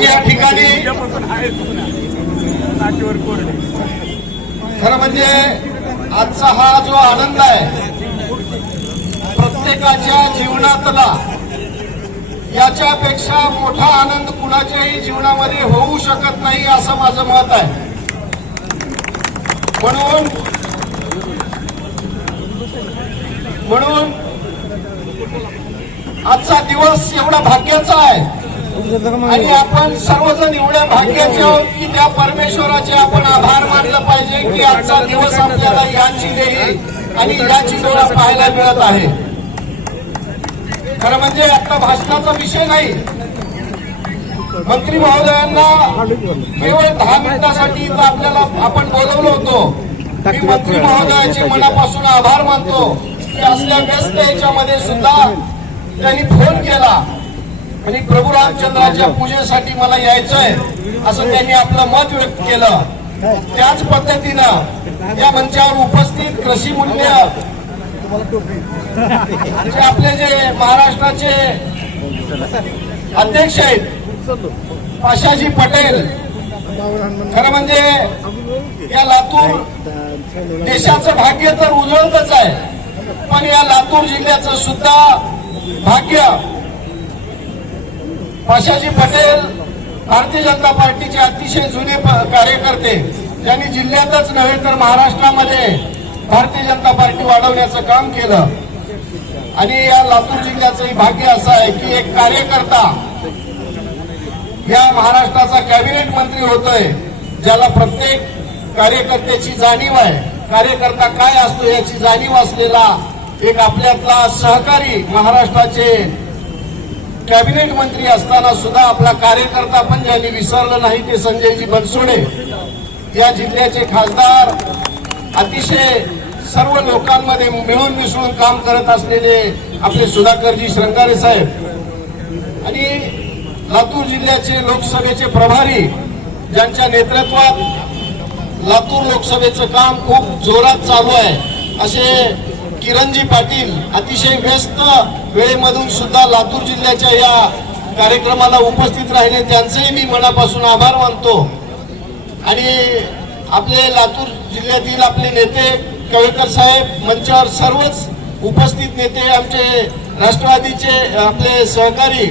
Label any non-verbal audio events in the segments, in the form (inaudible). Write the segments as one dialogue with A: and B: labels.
A: या ठिकाणी खरं म्हणजे आजचा हा जो आनंद आहे प्रत्येकाच्या जीवनातला याच्यापेक्षा मोठा आनंद कुणाच्याही जीवनामध्ये होऊ शकत नाही असं माझं मत आहे. म्हणून म्हणून आजचा दिवस एवढा भाग्याचा आहे. आणि आपण सर्वजण एवढ्या भाग्याचे आहोत की त्या परमेश्वराचे आपण आभार मानलं पाहिजे की आजचा दिवस आपल्याला याची देही आणि याची डोळा पाहायला मिळत आहे. खरं म्हणजे आता भाषणाचा विषय नाही. मंत्री महोदयांना केवळ दहा मिनिटासाठी इथं आपल्याला आपण बोलवलं होतो. मी मंत्री महोदयाचे मनापासून आभार मानतो. की असल्या व्यस्त याच्यामध्ये सुद्धा त्यांनी फोन केला. आणि प्रभू रामचंद्राच्या पूजेसाठी मला यायचंय असं त्यांनी आपलं मत व्यक्त केलं. त्याच पद्धतीनं या मंचावर उपस्थित कृषी मूल्य जे आपले जे महाराष्ट्राचे अध्यक्ष आहेत पाशाजी पटेल. खरं म्हणजे या लातूर देशाचं भाग्य तर उजळतच आहे पण या लातूर जिल्ह्याचं सुद्धा भाग्य पाशाजी पटेल भारतीय जनता पार्टीचे अतिशय जुने प- कार्यकर्ते. ज्यांनी जिल्ह्यातच नव्हे तर महाराष्ट्रामध्ये भारतीय जनता पार्टी वाढवण्याचं काम केलं. आणि या लातूर जिल्ह्याचंही भाग्य असं आहे की एक कार्यकर्ता या महाराष्ट्राचा कॅबिनेट मंत्री होतोय ज्याला प्रत्येक कार्यकर्त्याची जाणीव आहे. कार्यकर्ता काय असतो याची जाणीव असलेला एक आपल्यातला सहकारी महाराष्ट्राचे कॅबिनेट मंत्री असताना सुद्धा आपला कार्यकर्ता पण ज्यांनी विसरलं नाही ते संजयजी बनसोडे या जिल्ह्याचे खासदार अतिशय सर्व लोकांमध्ये मिळून मिसळून काम करत असलेले आपले सुधाकरजी श्रंगारे साहेब. आणि लातूर जिल्ह्याचे लोकसभेचे प्रभारी ज्यांच्या नेतृत्वात लातूर लोकसभेचं काम खूप जोरात चालू आहे असे किरणजी पाटील अतिशय व्यस्त वेळेमधून सुद्धा लातूर जिल्ह्याच्या या कार्यक्रमाला उपस्थित राहिले. त्यांचेही मी मनापासून आभार मानतो. आणि आपले लातूर जिल्ह्यातील आपले नेते कवेकर साहेब मंचावर सर्वच उपस्थित नेते आमचे राष्ट्रवादीचे आपले सहकारी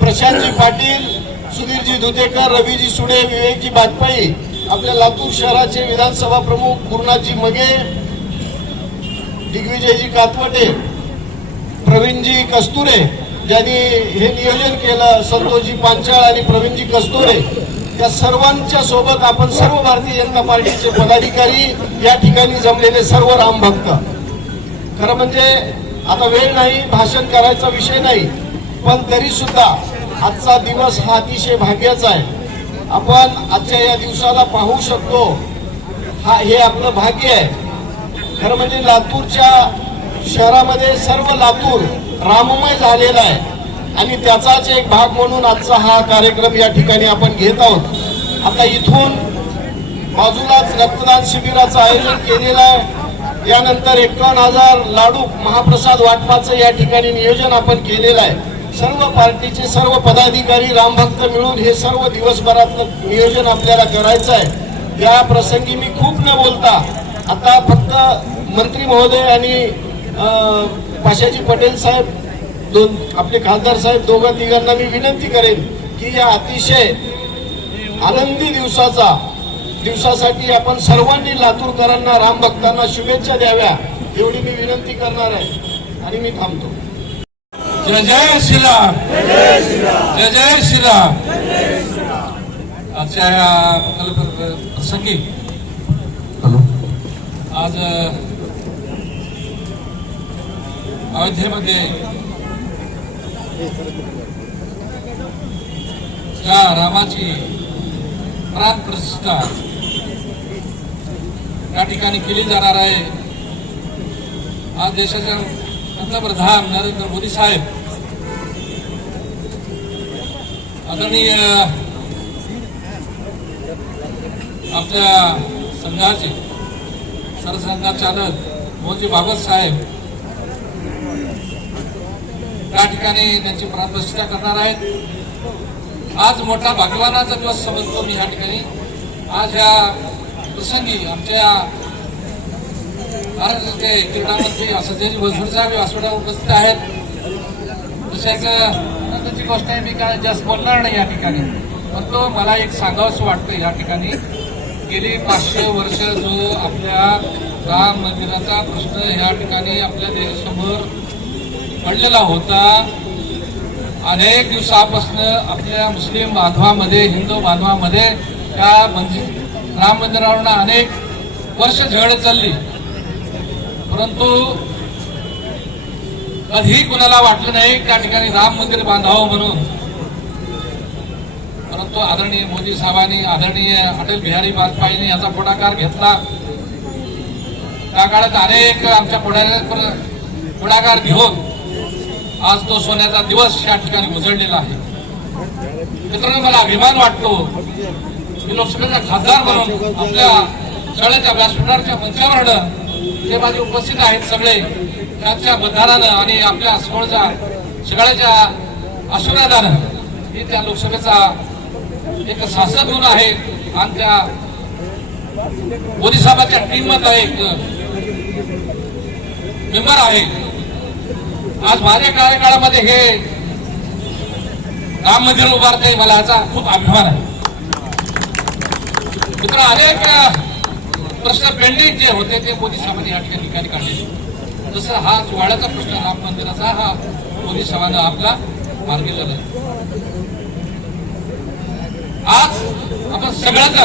A: प्रशांतजी पाटील सुधीरजी धुतेकर रवीजी सुडे विवेकजी बाजपाई आपल्या लातूर शहराचे विधानसभा प्रमुख गुरुनाथजी मगे दिग्विजयजी कातवटे प्रवीणजी कस्तुरे ज्यांनी हे नियोजन केलं संतोषजी पांचाळ आणि प्रवीणजी कस्तुरे. या सर्वांच्या सोबत आपण सर्व भारतीय जनता पार्टीचे पदाधिकारी या ठिकाणी जमलेले सर्व रामभक्त. खरं म्हणजे आता वेळ नाही भाषण करायचा विषय नाही पण तरी सुद्धा आजचा दिवस हा अतिशय भाग्याचा आहे. आपण आजच्या या दिवसाला पाहू शकतो हा हे आपलं भाग्य आहे. खरं म्हणजे लातूरच्या शहरामध्ये सर्व लातूर राममय झालेला आहे. आणि त्याचाच एक भाग म्हणून आजचा हा कार्यक्रम या ठिकाणी आपण घेत आहोत. आता इथून बाजूलाच रक्तदान शिबिराचं आयोजन केलेलं आहे. यानंतर एकावन्न हजार लाडू महाप्रसाद वाटपाचं या ठिकाणी नियोजन आपण केलेलं आहे. सर्व पार्टीचे सर्व पदाधिकारी रामभक्त मिळून हे सर्व दिवसभरातलं नियोजन आपल्याला करायचं आहे. या प्रसंगी मी खूप न बोलता आता फक्त मंत्री महोदय आणि पाशाजी पटेल साहेब दोन आपले खासदार साहेब दोघं तिघांना मी विनंती करेन की या अतिशय आनंदी दिवसाचा दिवसासाठी आपण सर्वांनी लातूरकरांना राम भक्तांना शुभेच्छा द्याव्या एवढी मी विनंती करणार आहे. आणि मी थांबतो.
B: जय जय श्रीराम. जय जय श्रीराम. आजच्या या प्रसंगी आज अयोध्येमध्ये त्या रामाची प्राण प्रतिष्ठा या ठिकाणी केली जाणार आहे. आज देशाचे पंतप्रधान नरेंद्र मोदी साहेब आदरणीय आपल्या संघाचे सरसंघचालक मोजी बाबासाहेब त्या ठिकाणी त्यांची प्राणप्रतिष्ठा करणार आहेत. आज मोठा भगवानाचा दिवस समजतो मी या ठिकाणी. आज ह्या प्रसंगी आमच्या महाराष्ट्राचे क्रीडा मंत्री सचिन भोसले साहेब व्यासपीठावर उपस्थित आहेत. तसेच आनंदाची गोष्ट आहे मी काय जास्त बोलणार नाही या ठिकाणी. पण तो मला एक सांगावंसं वाटतं या ठिकाणी. गेली पाचशे वर्ष जो आपल्या राम मंदिराचा प्रश्न या ठिकाणी आपल्या देशासमोर पडलेला होता. अनेक दिवसापासून आपल्या मुस्लिम बांधवामध्ये हिंदू बांधवामध्ये त्या मंदिर राम मंदिरावर अनेक वर्ष झळ चालली. परंतु कधीही कुणाला वाटलं नाही त्या ठिकाणी राम मंदिर बांधावं म्हणून. परंतु आदरणीय मोदी साहेबांनी आदरणीय अटल बिहारी वाजपेयींनी याचा पुढाकार घेतला. त्या काळात अनेक आमच्या पुढाकार पुढाकार घेऊन आज तो सोन्याचा दिवस या ठिकाणी उजळलेला आहे. मित्रांनो मला अभिमान वाटतो की लोकसभेचा खासदार म्हणून आपल्या शाळेच्या व्यासपीठाच्या मंचावर ते माझे उपस्थित आहेत सगळे त्यांच्या बंधारानं आणि आपल्या समोरच्या सगळ्याच्या आशीर्वादानं ही त्या लोकसभेचा एक शासक म्हणून आहे. आणि त्या मोदी साहेबांच्या टीम एक मेंबर आहे. आज माझ्या कार्यकाळामध्ये हे राम मंदिर उभारते मला याचा खूप अभिमान आहे. मित्र अनेक प्रश्न पेंडिंग जे होते ते मोदी साहेबांनी या ठिकाणी काढले. जसं हा जुवाळ्याचा प्रश्न राम मंदिराचा हा मोदी साहेबांना आपला मार्गी लावला आज आपण सगळ्यांना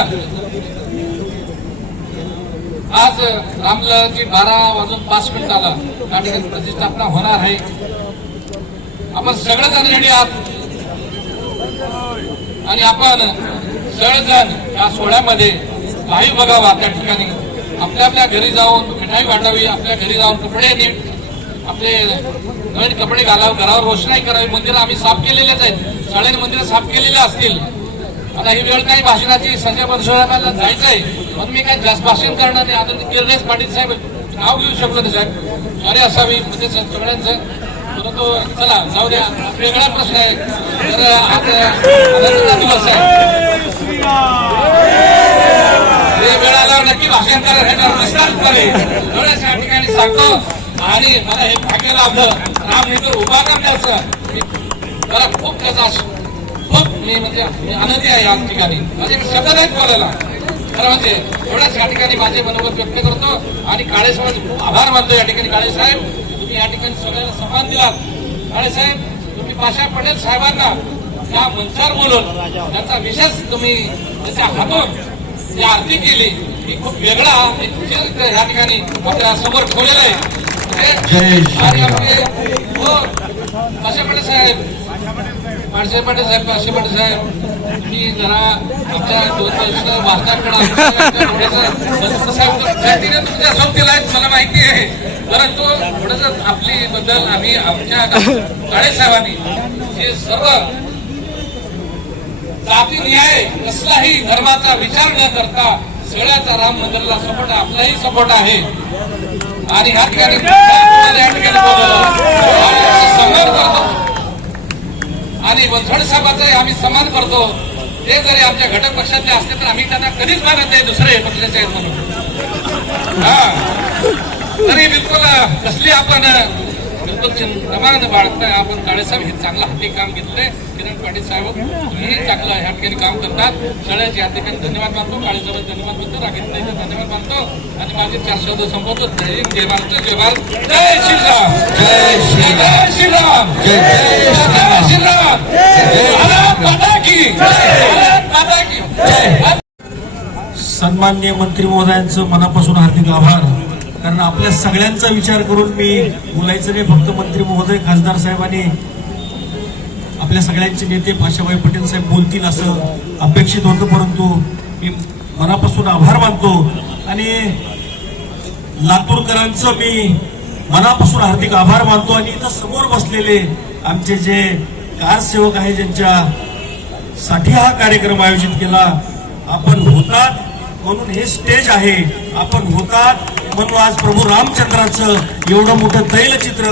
B: आज रामललाची बारा वाजून पाच मिनिटाला त्या ठिकाणी प्रतिष्ठापना होणार आहे. आपण सगळेजण रेडी आहात? आणि आपण सगळेजण या सोहळ्यामध्ये काही बघावा त्या ठिकाणी. आपल्या आपल्या घरी जाऊन मिठाई वाटावी आपल्या घरी जाऊन कपडे नीट आपले नवीन कपडे घालावे घरावर रोषणाई करावी. मंदिरं आम्ही साफ केलेलेच आहेत. शाळेने मंदिरं साफ केलेले असतील. आता ही वेळ काही भाषणाची संजय बनसोडाला जायचंय पण मी काही जास्त भाषण करणार नाही. आता गिरनेश पाटील साहेब नाव घेऊ शकलो नाही साहेब. सॉरी असावी म्हणजे सगळ्यांचं. परंतु चला जाऊ द्या. वेगळा प्रश्न आहे. तर आज आनंदाचा दिवस आहे. हे वेळ नक्की भाषण करा एवढ्याच या ठिकाणी सांगतो. आणि मला हे भाग्य लाभलं. राम हेतू उभा करण्याचं मला खूप त्याचा खूप मी म्हणजे मी आनंदी आहे या ठिकाणी. माझे शब्द नाहीत बोलायला. खरं म्हणजे एवढ्याच या ठिकाणी माझे मनोगत व्यक्त करतो आणि काळे साहेब खूप आभार मानतो या ठिकाणी काळे साहेब. तुम्ही या ठिकाणी सगळ्यांना सन्मान दिलात. काळे साहेब तुम्ही पाशा पटेल साहेबांना या मंचावर बोलून त्यांचा विशेष तुम्ही त्याच्या हातून जी आरती केली ही खूप वेगळा एक या ठिकाणी आपल्यासमोर ठेवलेलं आहे.
A: जय
B: आणि आपले हो पाशा पटेल साहेब. पाडसे पाटील साहेब पाचशे पाटील साहेब. तुम्ही जरा आमच्या दोन वर्ष भारताकडे तुमच्या सोबतीला मला माहिती आहे. परंतु थोडस आपली बद्दल आम्ही आमच्या काळे साहेबांनी हे सर्व जाती न्याय कसलाही धर्माचा विचार न करता सगळ्याचा राम मंदिरला सपोर्ट आपलाही सपोर्ट आहे. आणि ह्या ठिकाणी बोलवलं. आणि आम्ही साहेबांचाही आम्ही सन्मान करतो. ते जरी आमच्या घटक पक्षातले असते तर आम्ही त्यांना कधीच मानत नाही दुसरे पक्षाचे आहेत म्हणून. हा. तरी बिलकुल कसली आपण बाळगताय आपण काळेसाहेब हे चांगलं हाती काम घेतलंय. किरण पाटील साहेब तुम्ही चांगलं ह्या ठिकाणी काम करतात. सगळ्याच या ठिकाणी धन्यवाद मानतो. काळेसाहेब धन्यवाद मानतो. ताईंना धन्यवाद मानतो. आणि माझे चार शब्द संपवतो. जय हिंद जय महाराष्ट्र जय भारत. जय श्रीराम.
A: जय
B: जय श्रीराम.
A: जय
B: श्रीराम. भारत माता की. भारत माता की. जय.
C: सन्मान्य मंत्री महोदयांचं मनापासून हार्दिक आभार. कारण आपल्या सगळ्यांचा विचार करून मी बोलायचं नाही फक्त मंत्री महोदय खासदार साहेबांनी आपल्या सगळ्यांचे नेते पाशाभाई पटेल साहेब बोलतील असं अपेक्षित होतं परंतु मी मनापासून आभार मानतो. आणि लातूरकरांचं मी मनापासून हार्दिक आभार मानतो आणि इथं समोर बसलेले आमचे जे कारसेवक आहे ज्यांच्या साठी हा कार्यक्रम आयोजित केला आपण होतात. म्हणून हे स्टेज आहे. आपण होतात म्हणून आज प्रभू रामचंद्राचं एवढं मोठं तैलचित्र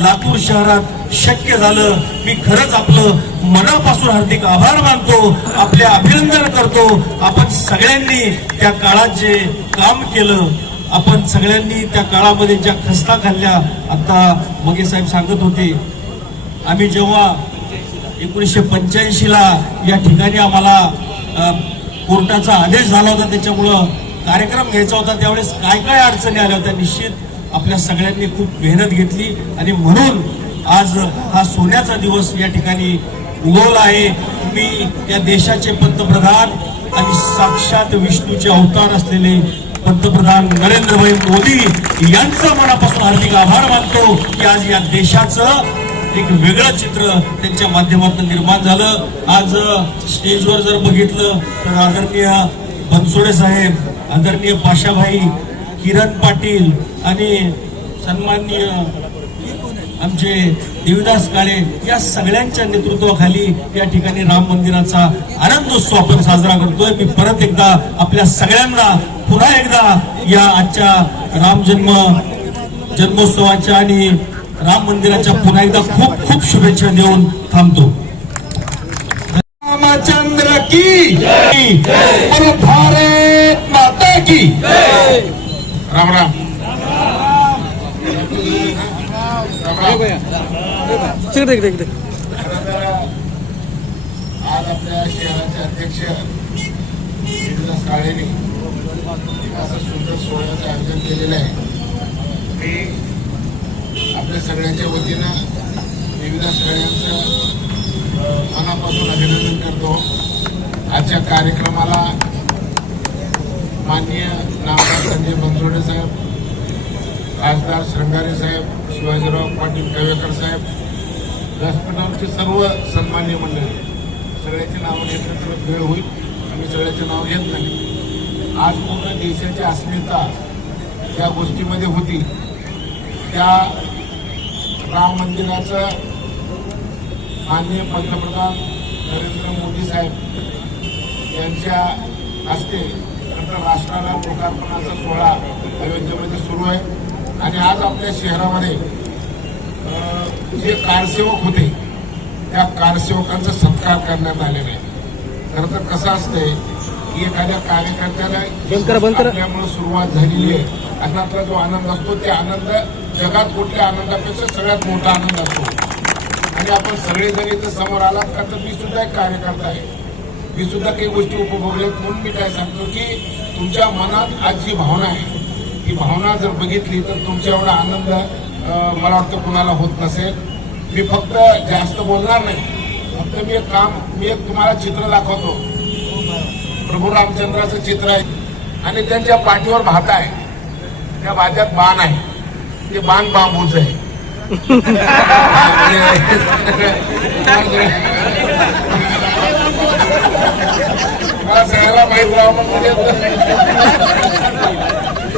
C: लातूर शहरात शक्य झालं. मी खरंच आपलं मनापासून हार्दिक आभार मानतो. आपले अभिनंदन करतो. आपण सगळ्यांनी त्या काळात जे काम केलं आपण सगळ्यांनी त्या काळामध्ये ज्या खस्ता खाल्ल्या आता मगे साहेब सांगत होते आम्ही जेव्हा एकोणीसशे पंच्याऐंशीला या ठिकाणी आम्हाला कोर्टाचा आदेश झाला होता त्याच्यामुळं कार्यक्रम घ्यायचा होता. त्यावेळेस काय काय अडचणी आल्या होत्या निश्चित आपल्या सगळ्यांनी खूप मेहनत घेतली. आणि म्हणून आज हा सोन्याचा दिवस या ठिकाणी उगवला आहे. मी या देशाचे पंतप्रधान आणि साक्षात विष्णूचे अवतार असलेले पंतप्रधान नरेंद्रभाई मोदी यांचं मनापासून हार्दिक आभार मानतो की आज या देशाचं एक वेगळं चित्र त्यांच्या माध्यमातून निर्माण झालं. आज स्टेजवर जर बघितलं तर आदरणीय बनसोडे साहेब आदरणीय पाशाभाई किरण पाटील आणि सन्माननीय आमचे देवीदास काळे या सगळ्यांच्या नेतृत्वाखाली या ठिकाणी राम मंदिराचा आनंदोत्सव आपण साजरा करतोय. मी परत एकदा आपल्या सगळ्यांना पुन्हा एकदा या आजच्या राम जन्म जन्मोत्सवाच्या आणि राम मंदिराच्या पुन्हा एकदा खूप खूप शुभेच्छा देऊन थांबतो.
D: रामचंद्र की और भारत माता की राम राम. आज आपल्या शहराचे अध्यक्ष काळेने असं सुंदर सोहळ्याचं आयोजन केलेलं आहे. मी आपल्या सगळ्यांच्या वतीनं विविध सगळ्यांचं मनापासून अभिनंदन करतो. आजच्या कार्यक्रमाला माननीय नामदार संजय बनसोडे साहेब खासदार श्रंगारे साहेब शिवाजीराव पाटील कवेकर साहेब व्यासपीठावरचे सर्व सन्मान्य मंडळी सगळ्याची नावं घेतलं तर वेळ होईल आम्ही सगळ्याचे नाव घेत नाही. आज पूर्ण देशाची अस्मिता ज्या गोष्टीमध्ये होती त्या राम मंदिराचं माननीय पंतप्रधान नरेंद्र मोदी साहेब यांच्या हस्ते राष्ट्राला लोकार्पणाचा सोहळा अयोध्येमध्ये सुरू आहे आणि आज आपल्या शहरामध्ये जे कारसेवक होते त्या कारसेवकांचा सत्कार करण्यात आलेला आहे खरं तर कसं असतंय की एखाद्या कार्यकर्त्याला. आपल्यामुळे सुरुवात झालेली आहे अशातला जो आनंद असतो ते आनंद जगात कुठल्या आनंदापेक्षा सगळ्यात मोठा आनंद असतो. आणि आपण सगळेजण इथं समोर आलात का तर मी सुद्धा एक कार्यकर्ता आहे. मी सुद्धा काही गोष्टी उपभोगल्यात म्हणून मी काय सांगतो की तुमच्या मनात आज जी भावना आहे ती भावना जर बघितली तर तुमच्या एवढा आनंद मला वाटतं कुणाला होत नसेल. मी फक्त जास्त बोलणार नाही. फक्त मी एक काम मी एक तुम्हाला चित्र दाखवतो. प्रभू रामचंद्राचं चित्र आहे. आणि त्यांच्या पाठीवर भात आहे. त्या भाज्यात बाण आहे. ते बांग बांबूच आहे. सगळ्याला माहीत राहावं म्हणून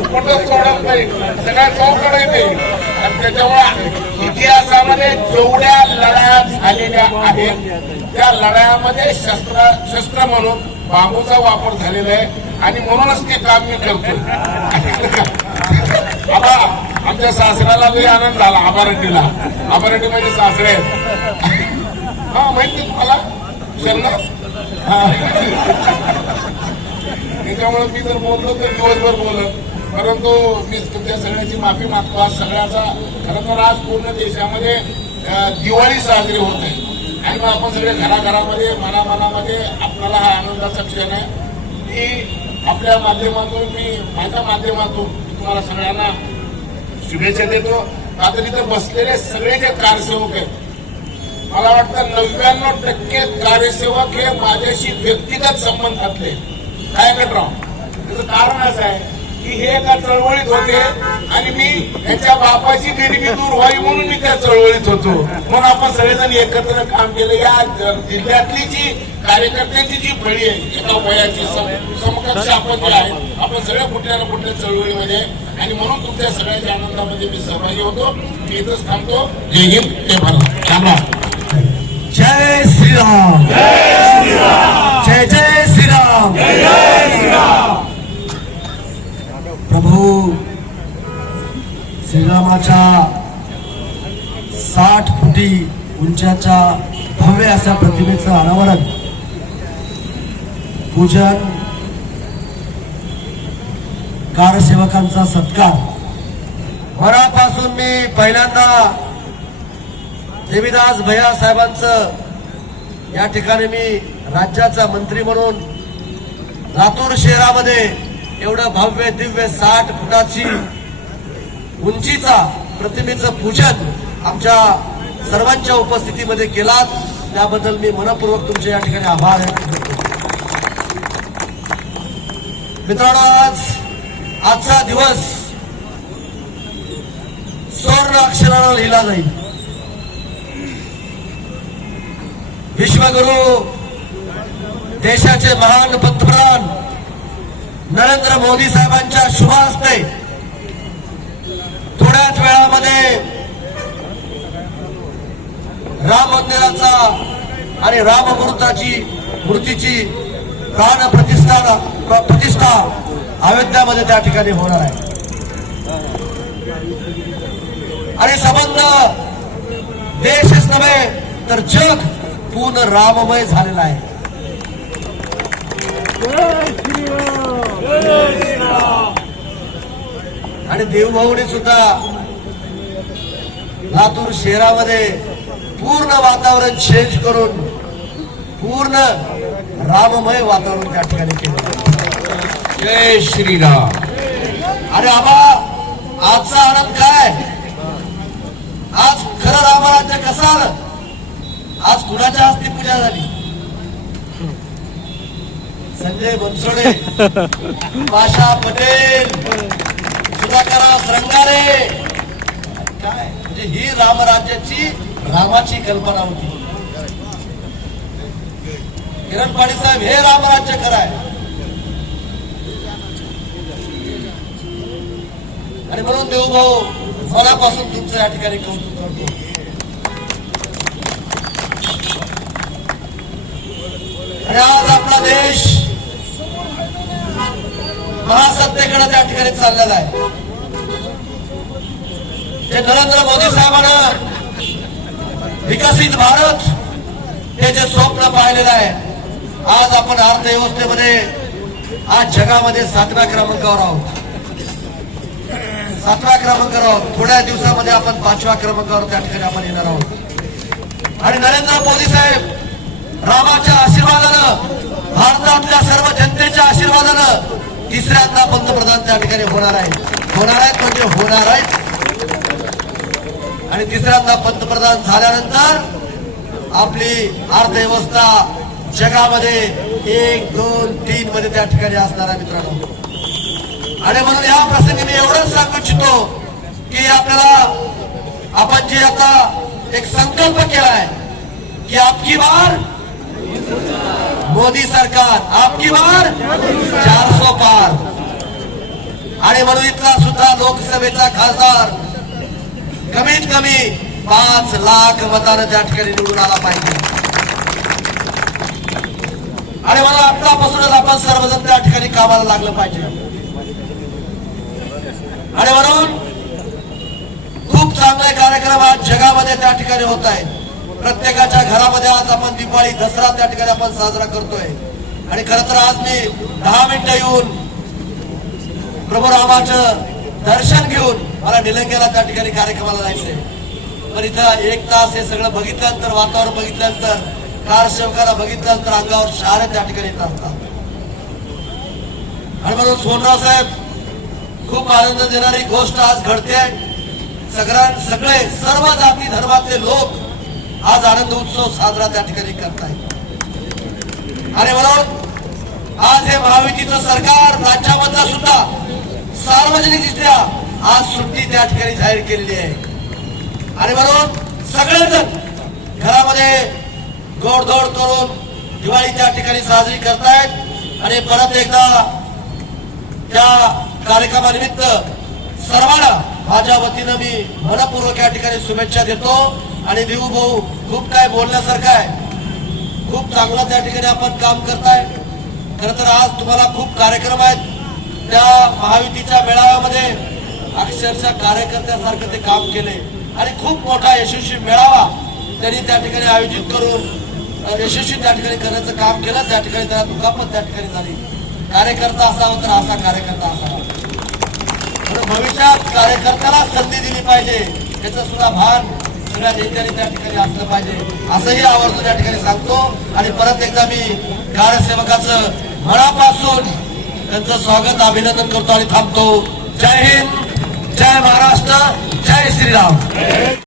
D: कुठं सोडत नाही सगळ्या चौकड येते आणि त्याच्यामुळे इतिहासामध्ये जेवढ्या लढाया झालेल्या आहेत त्या लढायामध्ये शस्त्र शस्त्र म्हणून बांबूचा वापर झालेला आहे आणि म्हणूनच ते काम मी करतो आता (laughs) आमच्या सासऱ्याला लय आनंद झाला आबारड्डीला आबारड्डी म्हणजे सासरे आहेत. हा माहिती तुम्हाला? शरण त्याच्यामुळे मी जर बोललो तर दिवसभर बोलत. परंतु मी तुमच्या सगळ्याची माफी मागतो. आज सगळ्याचा खरं तर आज पूर्ण देशामध्ये दिवाळी साजरी होत आहे. आणि मग आपण सगळे घराघरामध्ये मनामनामध्ये आपल्याला हा आनंदाचा क्षण आहे. की आपल्या माध्यमातून मी माझ्या माध्यमातून तुम्हाला सगळ्यांना शुभेच्छा देतो. आता तिथं बसलेले सगळे जे कारसेवक आहेत मला वाटतं नव्याण्णव टक्के कार्यसेवक हे माझ्याशी व्यक्तिगत संबंधातले काय राव? त्याचं कारण असं आहे की हे एका चळवळीत होते आणि मी त्याच्या बापाची गरिबी दूर व्हावी म्हणून मी त्या चळवळीत होतो. म्हणून आपण सगळेजण एकत्र काम केलं. या जिल्ह्यातली जी कार्यकर्त्यांची जी फळी आहे एका वयाची समकक्ष आपण जे आहे आपण सगळ्या कुठल्या ना कुठल्या चळवळीमध्ये आणि म्हणून तुमच्या सगळ्यांच्या आनंदामध्ये मी सहभागी होतो. मी इथंच थांबतो. जय हिंद जय भारत. राम राम.
C: जय श्रीराम. जय जय श्रीराम.
E: प्रभू श्रीरामाच्या साठ फुटी उंचाच्या भव्य असा प्रतिमेचं अनावरण पूजन कारसेवकांचा सत्कार. मनापासून मी पहिल्यांदा देवीदास भैया साहेबांचं या ठिकाणी मी राज्याचा मंत्री म्हणून लातूर शहरामध्ये एवढं भव्य दिव्य साठ फुटाची उंचीचा प्रतिमेचं पूजन आमच्या सर्वांच्या उपस्थितीमध्ये केलात. त्याबद्दल मी मनपूर्वक तुमचे या ठिकाणी आभार व्यक्त करतो. मित्रांनो आज आजचा दिवस सुवर्ण अक्षरानं लिहिला जाईल. विश्वगुरु देशाचे महान पंतप्रधान नरेंद्र मोदी साहेबांच्या शुभ हस्ते थोड्याच वेळामध्ये राम मंदिराचा आणि राममूर्ताची मूर्तीची प्राण प्रतिष्ठा प्रतिष्ठा अयोध्यामध्ये त्या ठिकाणी होणार आहे. आणि संबंध देशच नव्हे तर जग पूर्ण राममय झालेला आहे. आणि देवभाऊने सुद्धा लातूर शहरामध्ये पूर्ण वातावरण चेंज करून पूर्ण राममय वातावरण त्या ठिकाणी केलं.
B: जय श्रीराम.
E: अरे आबा आजचा आनंद काय? आज खरं रामराज्य कसं आलं? आज कुणाच्या हस्ते पूजा झाली? संजय बनसोडे पाशा पटेल सुधाकरराव श्रंगारे. काय? म्हणजे ही रामराज्याची रामाची कल्पना होती. किरण पाणी साहेब हे रामराज्य कराय आणि म्हणून देवभाऊ मनापासून तुमचं या ठिकाणी कौतुक करतो. आणि आज आपला देश महासत्तेकडे त्या ठिकाणी चाललेला आहे. ते नरेंद्र मोदी साहेबांना विकसित भारत हे जे स्वप्न पाहिलेलं आहे आज आपण अर्थव्यवस्थेमध्ये आज जगामध्ये सातव्या क्रमांकावर आहोत. सातव्या क्रमांकावर आहोत थोड्या दिवसामध्ये आपण पाचव्या क्रमांकावर त्या ठिकाणी आपण येणार आहोत. आणि नरेंद्र मोदी साहेब रामाच्या आशीर्वादानं भारतातल्या सर्व जनतेच्या आशीर्वादानं तिसऱ्यांदा पंतप्रधान त्या ठिकाणी होणार आहे होणार आहेत म्हणजे होणार आहेत. आणि तिसऱ्यांदा पंतप्रधान झाल्यानंतर आपली अर्थव्यवस्था जगामध्ये एक दोन तीन मध्ये त्या ठिकाणी असणार आहे मित्रांनो. आणि म्हणून या प्रसंगी मी एवढंच सांगू इच्छितो की आपल्याला आपण जे आता एक संकल्प केलाय की आपकी बार मोदी सरकार आपकी बार चारसो पार. आणि म्हणून इथला सुद्धा लोकसभेचा खासदार कमीत कमी पाच लाख मतानं त्या ठिकाणी निवडून आला पाहिजे. आणि मला आतापासूनच आपण सर्वजण त्या ठिकाणी कामाला लागलं पाहिजे. आणि म्हणून खूप चांगले कार्यक्रम आज जगामध्ये त्या ठिकाणी होत आहेत. प्रत्येकाच्या घरामध्ये आज आपण दिवाळी दसरा त्या ठिकाणी आपण साजरा करतोय. आणि खर तर आज मी दहा मिनिटं येऊन प्रभू रामाचं दर्शन घेऊन मला निलंग्याला त्या ठिकाणी कार्यक्रमाला जायचंय. पण इथं एक तास हे सगळं बघितल्यानंतर वातावरण बघितल्यानंतर कार सेवकाला बघितल्यानंतर अंगावर शहर त्या ठिकाणी येत असतात आणि म्हणून सोनराव साहेब खूप आनंद देणारी गोष्ट आज घडते. सगळ्या सगळे सर्व जाती धर्मातले लोक आज आनंद उत्सव साजरा त्या ठिकाणी करतायत. आणि म्हणून आज हे महायुतीचं सरकार राज्यामधला सुद्धा सार्वजनिकरित्या आज सुट्टी त्या ठिकाणी जाहीर केलेली आहे. आणि म्हणून सगळेजण घरामध्ये गोडधोड करून दिवाळी त्या ठिकाणी साजरी करतायत. आणि परत एकदा त्या कार्यक्रमानिमित्त सर्वांना माझ्या वतीनं मी मनपूर्वक या ठिकाणी शुभेच्छा देतो. आणि देऊ भाऊ खूप काय बोलण्यासारखं आहे. खूप चांगलं त्या ठिकाणी आपण काम करताय. खर तर आज तुम्हाला खूप कार्यक्रम आहेत. त्या महायुतीच्या मेळाव्यामध्ये अक्षरशः कार्यकर्त्यासारखं ते काम केले. आणि खूप मोठा यशस्वी मेळावा त्यांनी त्या ठिकाणी आयोजित करून यशस्वी त्या ठिकाणी करण्याचं काम केलं. त्या ठिकाणी त्याला दुखापत त्या ठिकाणी झाली. कार्यकर्ता असावा तर असा कार्यकर्ता असावा. म्हणून भविष्यात कार्यकर्त्याला संधी दिली पाहिजे. याचं सुद्धा भान सगळ्या नेत्यांनी त्या ठिकाणी असलं पाहिजे. असंही आवर्जून त्या ठिकाणी सांगतो. आणि परत एकदा मी कार्यसेवकाचं मनापासून त्यांचं स्वागत अभिनंदन करतो आणि थांबतो. जय हिंद जय महाराष्ट्र जय श्रीराम.